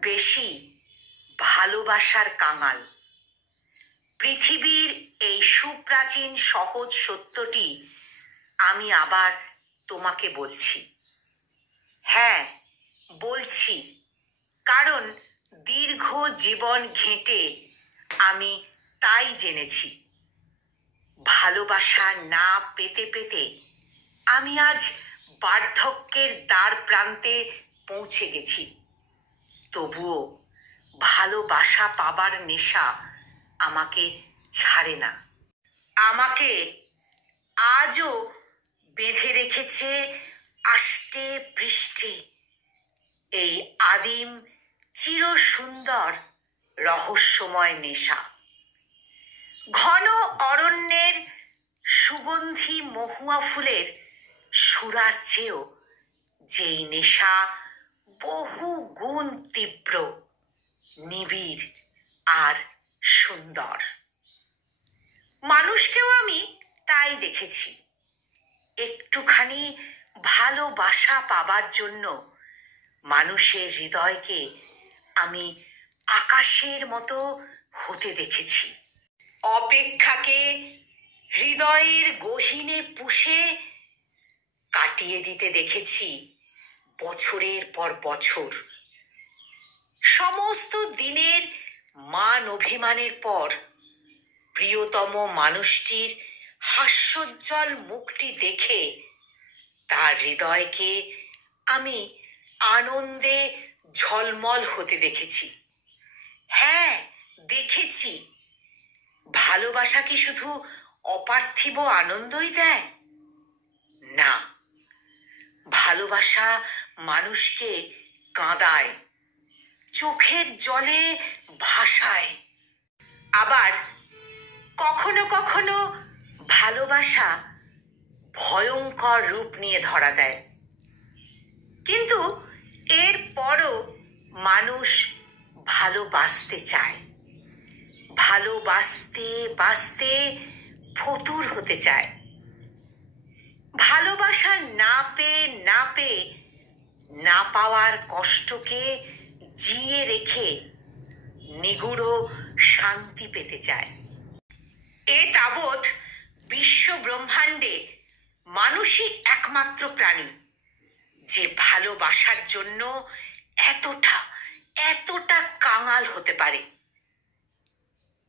বেশি ভালোবাসার কাঙাল। পৃথিবীর এই সুপ্রাচীন সহজ সত্যটি আমি আবার তোমাকে বলছি। হ্যাঁ, বলছি, কারণ দীর্ঘ জীবন ঘেঁটে আমি তাই জেনেছি। ভালোবাসা না পেতে পেতে আমি আজ বার্ধক্যের দ্বার প্রান্তে পৌঁছে গেছি। তবুও ভালোবাসা পাবার নেশা আমাকে ছাড়ে না। আমাকে আজও বেঁধে রেখেছে আষ্টে পৃষ্ঠে এই আদিম চির সুন্দর রহস্যময় নেশা। ঘন অরণ্যের সুগন্ধি মহুয়া ফুলের সুরার চেয়েও যেই নেশা বহু গুণ তীব্র, নিবিড় আর সুন্দর। মানুষকেও আমি তাই দেখেছি। একটুখানি ভালোবাসা পাবার জন্য মানুষের হৃদয়কে আমি আকাশের মতো হতে দেখেছি। অপেক্ষাকে হৃদয়ের গহীনে পুষে কাটিয়ে দিতে দেখেছি বছরের পর বছর। সমস্ত দিনের মান অভিমানের পর প্রিয়তম মানুষটির হাস্যোজ্জ্বল মুখটি দেখে তার হৃদয়কে আমি আনন্দে ঝলমল হতে দেখেছি। হ্যাঁ, দেখেছি। ভালোবাসা কি শুধু অপার্থিব আনন্দই দেয়? না, ভালোবাসা মানুষকে কাঁদায়, চোখের জলে ভাসায়। আবার কখনো কখনো ভালোবাসা ভয়ঙ্কর রূপ নিয়ে ধরা দেয়। কিন্তু এরপরও মানুষ ভালোবাসতে চায়। ভালোবাসতে বাসতে ফতুর হতে চায়। ভালোবাসা না পেয়ে না পাওয়ার কষ্টকে জিয়ে রেখে নিগুড় শান্তি পেতে চায়। এ তাবৎ বিশ্ব ব্রহ্মাণ্ডে মানুষই একমাত্র প্রাণী যে ভালোবাসার জন্য এতটা কাঙাল হতে পারে।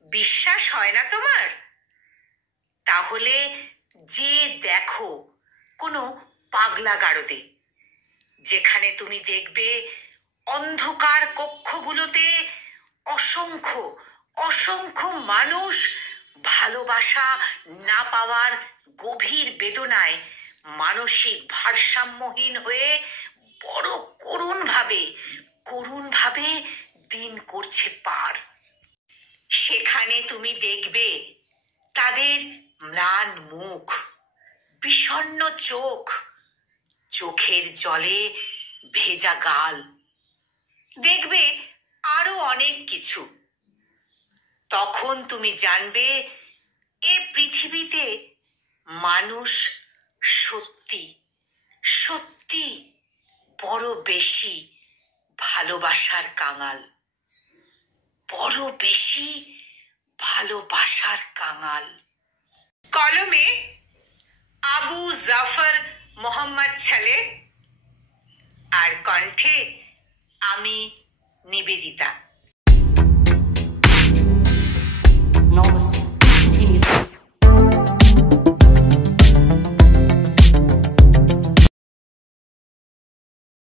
বিশ্বাস হয় না তোমার? তাহলে যে দেখো কোনো পাগলা গারদে, যেখানে তুমি দেখবে অন্ধকার কক্ষগুলোতে অসংখ্য অসংখ্য মানুষ ভালোবাসা না পাওয়ার গভীর বেদনায় মানসিক ভারসাম্যহীন হয়ে বড় করুণভাবে দিন করছে পার। সেখানে তুমি দেখবে তাদের ম্লান মুখ, বিষণ্ণ চোখ, চোখের জলে ভেজা গাল। দেখবে আরো অনেক কিছু। তখন তুমি জানবে এ পৃথিবীতে মানুষ সত্যি সত্যি বড় বেশি ভালোবাসার কাঙাল। বড় বেশি ভালোবাসার কাঙাল। কলমে আবু জাফর মোহাম্মদ ছলে, আর কণ্ঠে আমি নিবেদিতা।